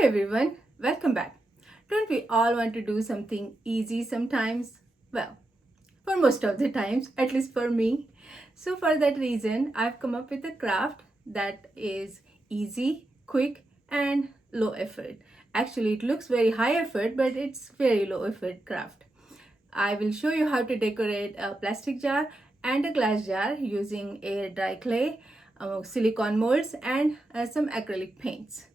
Hi everyone, welcome back. Don't we all want to do something easy sometimes? Well, for most of the times, at least for me. So, for that reason, I've come up with a craft that is easy, quick, and low effort. Actually, it looks very high effort, but it's very low effort craft. I will show you how to decorate a plastic jar and a glass jar using air dry clay, silicone molds, and some acrylic paints.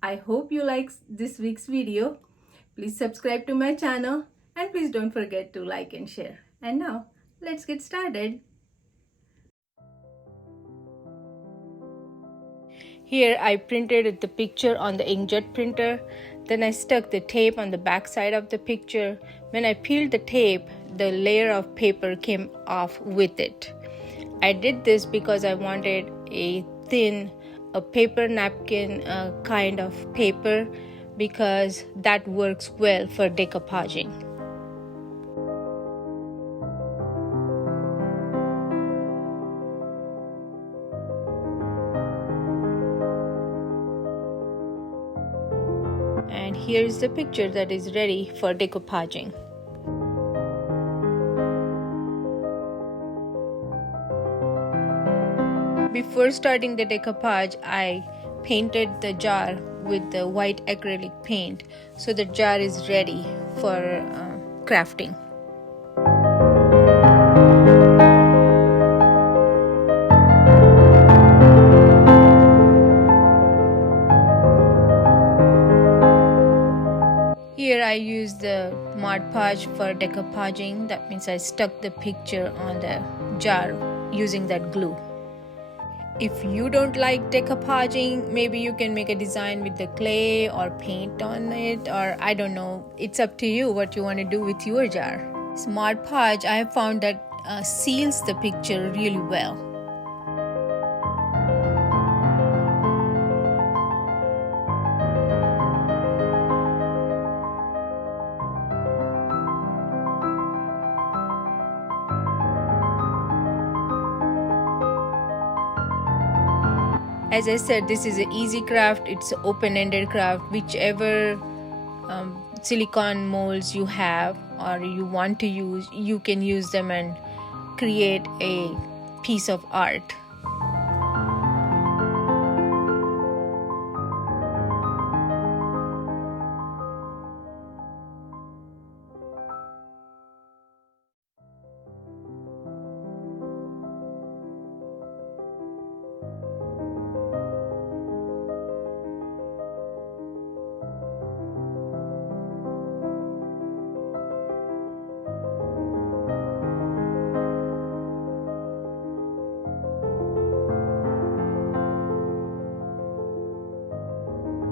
I hope you like this week's video. Please subscribe to my channel and please don't forget to like and share. And now, let's get started. Here I printed the picture on the inkjet printer. Then I stuck the tape on the back side of the picture. When I peeled the tape, the layer of paper came off with it. I did this because I wanted a thin, a paper napkin kind of paper because that works well for decoupaging. And here's the picture that is ready for decoupaging. Before starting the decoupage, I painted the jar with the white acrylic paint, so the jar is ready for crafting. Here I use the Mod Podge for decoupaging. That means I stuck the picture on the jar using that glue. If you don't like decoupaging, maybe you can make a design with the clay or paint on it, or I don't know. It's up to you what you want to do with your jar. Mod Podge, I have found that seals the picture really well. As I said, this is an easy craft. It's an open-ended craft. Whichever silicone molds you have or you want to use, you can use them and create a piece of art.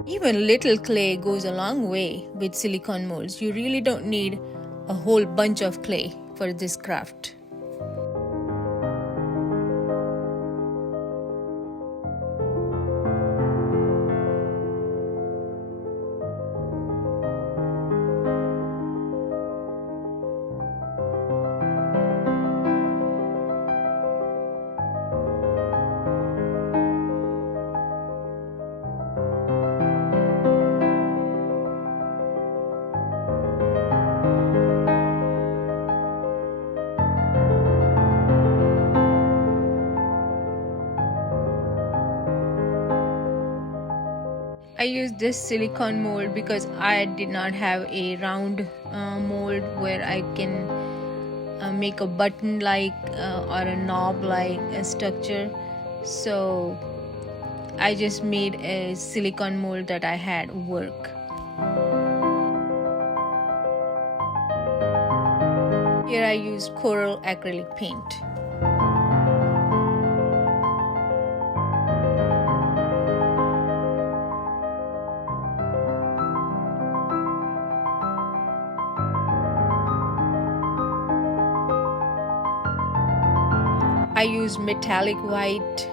Even little clay goes a long way with silicone molds. You really don't need a whole bunch of clay for this craft. I used this silicone mold because I did not have a round mold where I can make a button like or a knob like structure. So I just made a silicone mold that I had work. Here I used coral acrylic paint. I use metallic white.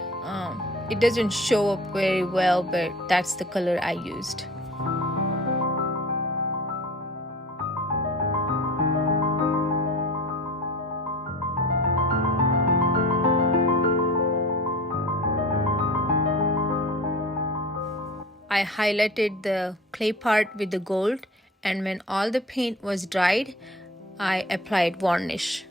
It doesn't show up very well, but that's the color I used. I highlighted the clay part with the gold, and when all the paint was dried, I applied varnish.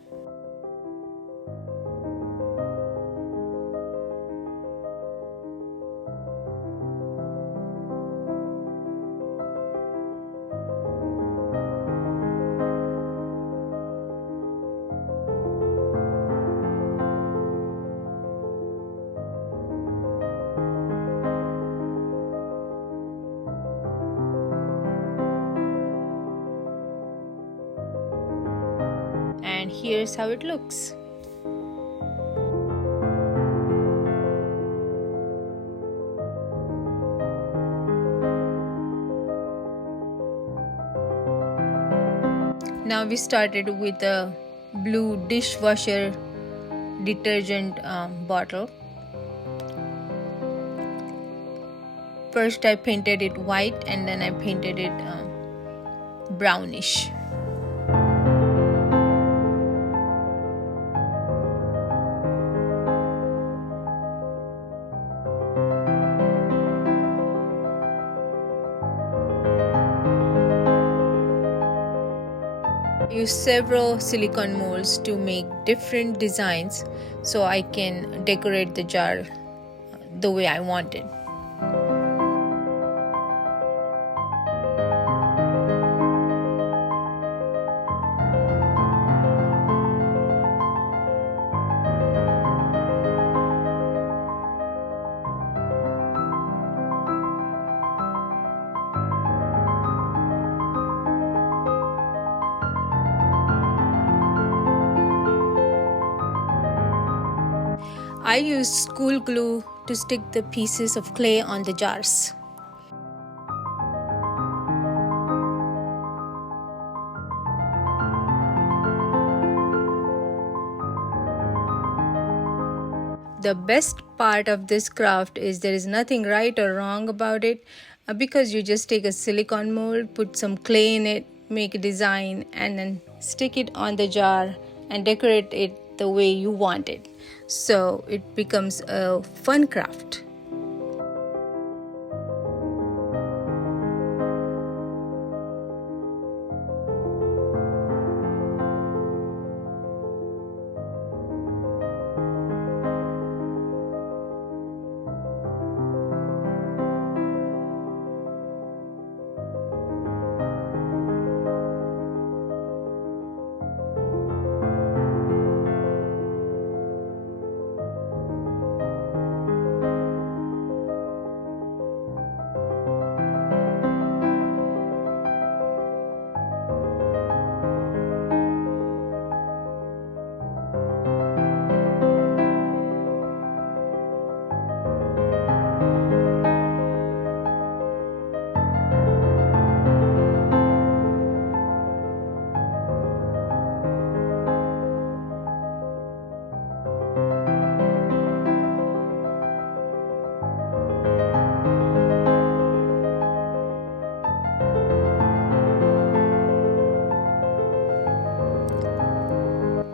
And here's how it looks. Now we started with a blue dishwasher detergent bottle. First I painted it white and then I painted it brownish. I use several silicone molds to make different designs so I can decorate the jar the way I want it. I use school glue to stick the pieces of clay on the jars. The best part of this craft is there is nothing right or wrong about it because you just take a silicone mold, put some clay in it, make a design, and then stick it on the jar and decorate it the way you want it. So it becomes a fun craft.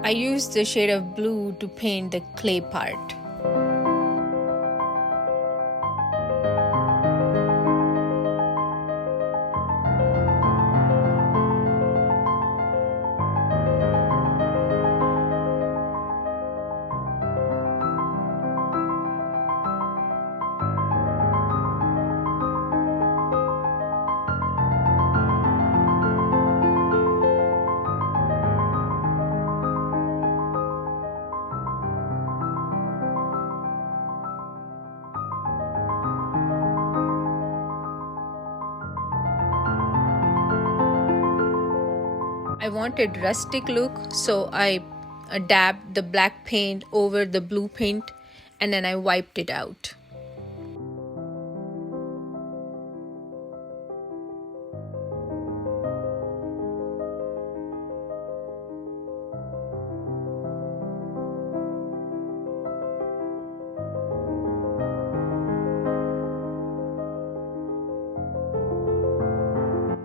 I used the shade of blue to paint the clay part. I wanted rustic look, so I dabbed the black paint over the blue paint and then I wiped it out.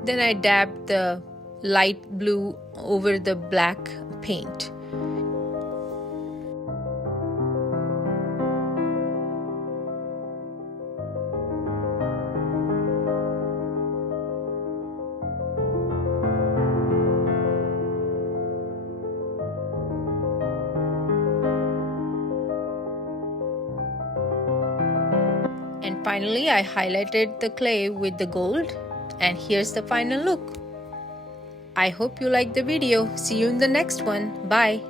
Then I dabbed the light blue over the black paint. Finally, I highlighted the clay with the gold, and here's the final look. I hope you liked the video. See you in the next one. Bye.